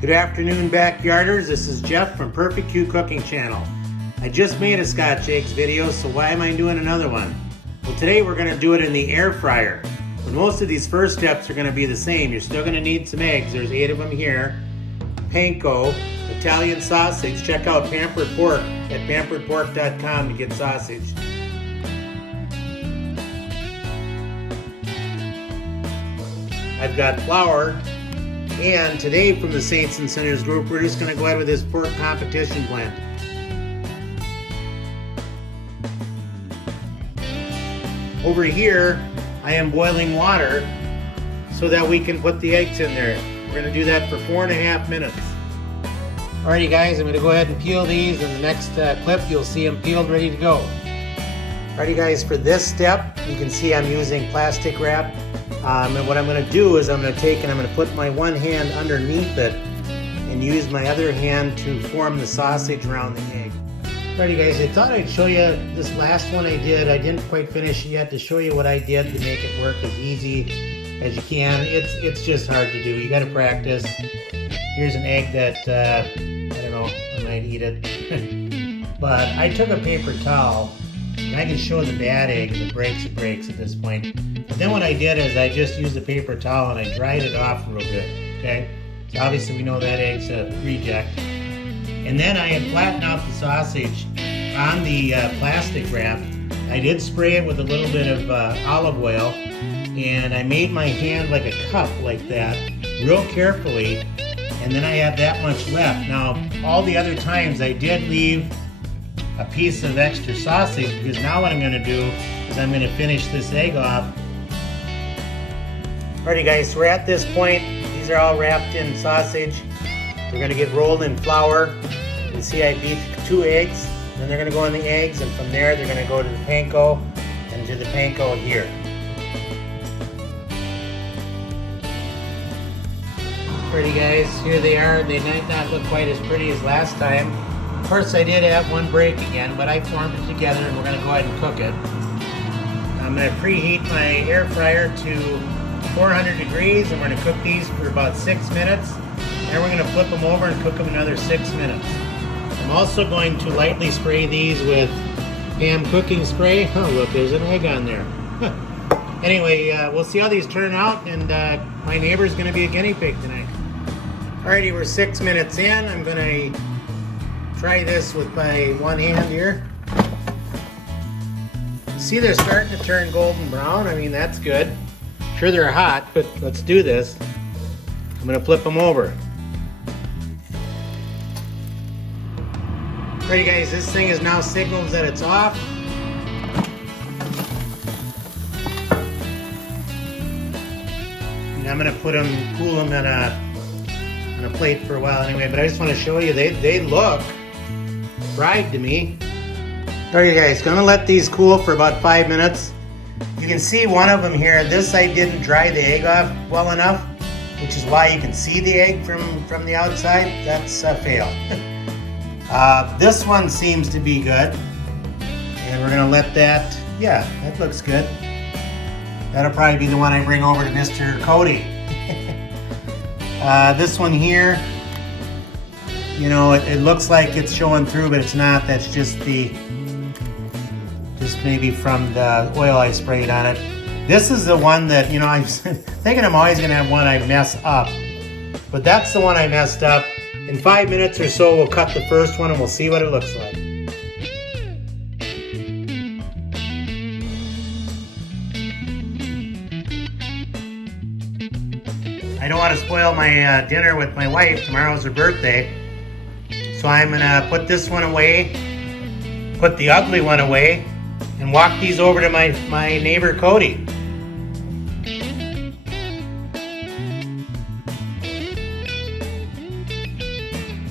Good afternoon, backyarders. This is Jeff from Purrfect Cooking Channel. I just made a Scotch eggs video, so why am I doing another one? Well, today we're going to do it in the air fryer. But most of these first steps are going to be the same. You're still going to need some eggs. There's 8 of them here. Panko, Italian sausage. Check out Pampered Pork at pamperedpork.com to get sausage. I've got flour. And today from the Saints and Sinners group, we're just going to go ahead with this pork competition blend. Over here, I am boiling water so that we can put the eggs in there. We're going to do that for 4.5 minutes. Alrighty guys, I'm going to go ahead and peel these. In the next clip, you'll see them peeled, ready to go. Alrighty guys, for this step, you can see I'm using plastic wrap. And what I'm going to do is I'm going to put my one hand underneath it and use my other hand to form the sausage around the egg. Alrighty guys, I thought I'd show you this last one I did. I didn't quite finish it yet, to show you what I did to make it work as easy as you can. It's just hard to do. You got to practice. Here's an egg that, I don't know, I might eat it. But I took a paper towel, and I can show the bad egg. If it breaks at this point. Then what I did is I just used a paper towel and I dried it off a little bit, okay? So obviously we know that egg's a reject. And then I had flattened out the sausage on the plastic wrap. I did spray it with a little bit of olive oil, and I made my hand like a cup like that, real carefully, and then I had that much left. Now, all the other times I did leave a piece of extra sausage, because now what I'm gonna do is I'm gonna finish this egg off. Alrighty guys, so we're at this point. These are all wrapped in sausage. They're going to get rolled in flour. You can see I beat 2 eggs. Then they're going to go in the eggs, and from there they're going to go to the panko and to the panko here. Alrighty guys, here they are. They might not look quite as pretty as last time. Of course I did have one break again, but I formed it together and we're going to go ahead and cook it. I'm going to preheat my air fryer to 400 degrees, and we're going to cook these for about 6 minutes. Then we're going to flip them over and cook them another 6 minutes. I'm also going to lightly spray these with Pam cooking spray. Oh look, there's an egg on there. Anyway, we'll see how these turn out, and my neighbor's going to be a guinea pig tonight. Alrighty, we're 6 minutes in. I'm going to try this with my one hand here. See, they're starting to turn golden brown. I mean, that's good. Sure, they're hot, but let's do this. I'm going to flip them over. Alrighty guys, this thing is now signaled that it's off. And I'm going to put them, cool them on a plate for a while anyway, but I just want to show you, they look fried to me. Alright guys, going to let these cool for about 5 minutes. You can see one of them here. This I didn't dry the egg off well enough, which is why you can see the egg from the outside. That's a fail. This one seems to be good. And we're going to let that, yeah, that looks good. That'll probably be the one I bring over to Mr. Cody. This one here, you know, it looks like it's showing through, but it's not. That's just maybe from the oil I sprayed on it. This is the one that, you know, I'm thinking I'm always going to have one I mess up. But that's the one I messed up. In 5 minutes or so, we'll cut the first one and we'll see what it looks like. I don't want to spoil my dinner with my wife. Tomorrow's her birthday. So I'm going to put this one away, put the ugly one away, and walk these over to my neighbor Cody.